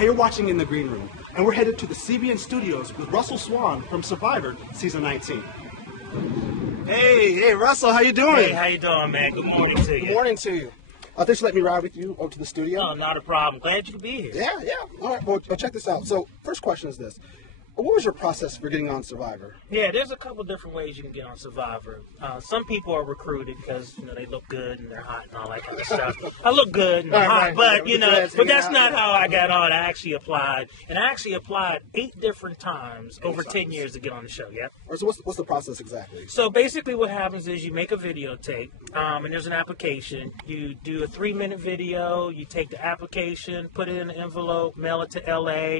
Hey, you're watching In the Green Room, and we're headed to the CBN studios with Russell Swan from Survivor Season 19. Hey, Russell, how you doing? Hey, how you doing, man? Good morning to you. Good morning to you. Thanks for letting me ride with you over to the studio. Oh, not a problem. Glad you could be here. Yeah. All right, well, check this out. So, first question is this. What was your process for getting on Survivor? Yeah, there's a couple different ways you can get on Survivor. Some people are recruited because they look good and they're hot and all that kind of stuff. I look good and I'm hot, but but that's not how I got on. I actually applied, and I actually applied 8 different times over 10 years to get on the show. Yeah. So what's the process exactly? So basically, what happens is you make a videotape, and there's an application. You do a 3-minute video. You take the application, put it in an envelope, mail it to LA.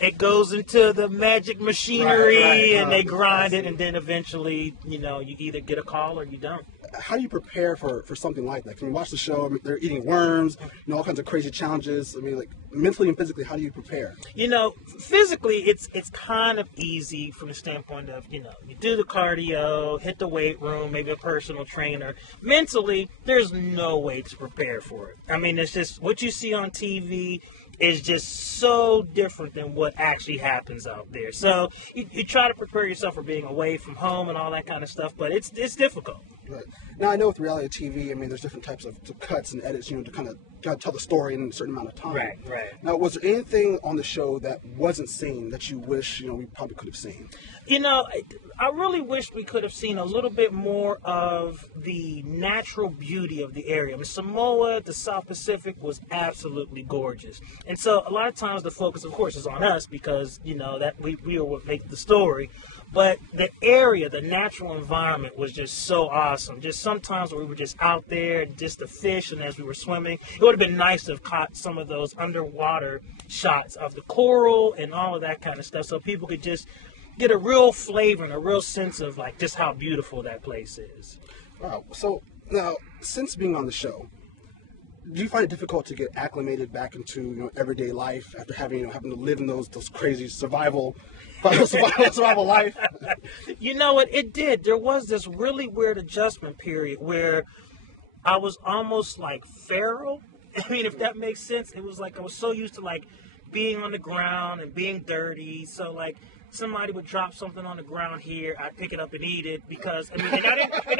It goes into the magic machinery, and they grind it, and then eventually, you either get a call or you don't. How do you prepare for something like that? Can you watch the show? I mean, they're eating worms, all kinds of crazy challenges. I mean, like, mentally and physically, how do you prepare? Physically, it's kind of easy from the standpoint of, you do the cardio, hit the weight room, maybe a personal trainer. Mentally, there's no way to prepare for it. I mean, it's just what you see on TV is just so different than what actually happens out there. So you try to prepare yourself for being away from home and all that kind of stuff, but it's difficult. Right. Now, I know with reality TV, I mean, there's different types of cuts and edits, to kind of tell the story in a certain amount of time. Right. Now, was there anything on the show that wasn't seen that you wish, we probably could have seen? I really wish we could have seen a little bit more of the natural beauty of the area. I mean, Samoa, the South Pacific, was absolutely gorgeous. And so a lot of times the focus, of course, is on us because, that we are what makes the story. But the area, the natural environment was just so awesome. Just sometimes we were just out there, just the fish, and as we were swimming, it would have been nice to have caught some of those underwater shots of the coral and all of that kind of stuff so people could just get a real flavor and a real sense of like just how beautiful that place is. Wow. So now, since being on the show, do you find it difficult to get acclimated back into everyday life after having to live in those crazy survival life? You know what? It did. There was this really weird adjustment period where I was almost like feral. I mean, if that makes sense. It was like I was so used to like being on the ground and being dirty. So like somebody would drop something on the ground here, I'd pick it up and eat it because and I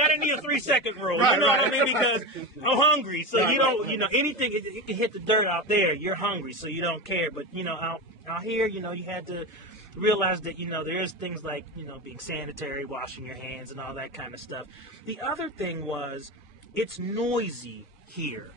didn't need a 3-second rule. What I mean? Because I'm hungry, so you don't anything it can hit the dirt out there. You're hungry, so you don't care. But out here, you had to realize that there's things like being sanitary, washing your hands, and all that kind of stuff. The other thing was it's noisy here.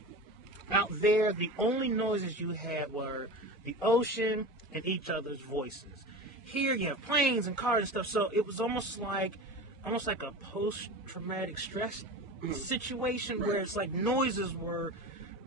Out there, the only noises you had were the ocean and each other's voices. Here you have planes and cars and stuff, so it was almost like a post-traumatic stress situation where it's like noises were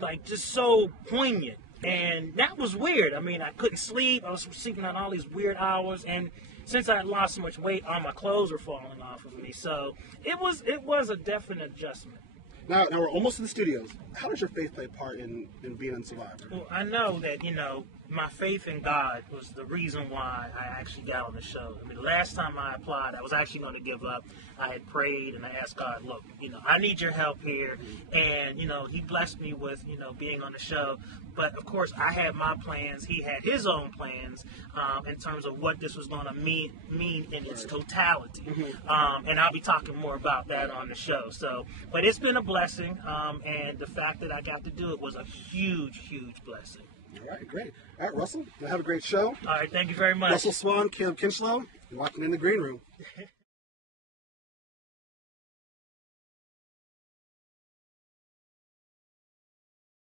like just so poignant, and that was weird. I mean, I couldn't sleep. I was sleeping on all these weird hours, and since I had lost so much weight, all my clothes were falling off of me. So it was a definite adjustment. Now we're almost to the studios. How does your faith play a part in being on Survivor? Well, I know that, my faith in God was the reason why I actually got on the show. I mean, the last time I applied, I was actually going to give up. I had prayed and I asked God, look, I need your help here. And, he blessed me with, being on the show. But, of course, I had my plans. He had his own plans in terms of what this was going to mean in its totality. And I'll be talking more about that on the show. So, but it's been a blessing. And the fact that I got to do it was a huge, huge blessing. All right, great. All right, Russell, have a great show. All right, thank you very much. Russell Swan, Caleb Kinchlow, you're watching In the Green Room.